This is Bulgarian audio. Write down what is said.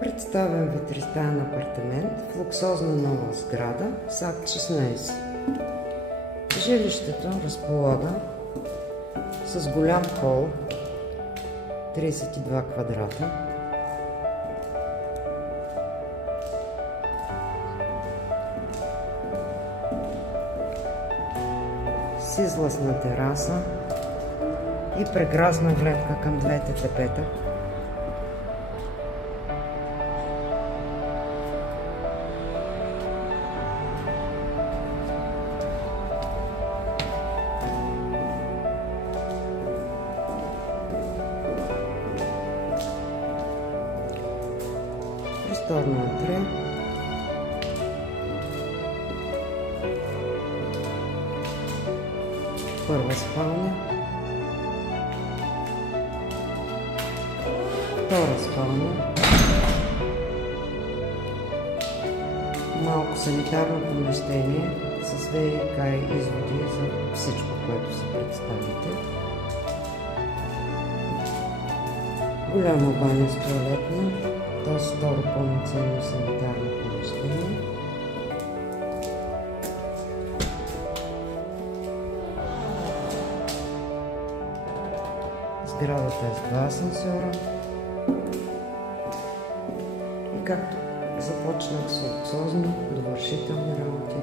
Представям ви тристаен апартамент в луксозна нова сграда с акт 16. Жилището разполага с голям хол, 32 квадрата, с излазна тераса и прекрасна гледка към двете тепета. Просторно антре, първа спалня, втора спалня, малко санитарно помещение с ВиК и изводи за всичко, което си представите. Голяма баня с тоалетна, т.е. второ пълноценно санитарно помещение. Сградата е с два асансьора. И както започнах с луксозни довършителни работи,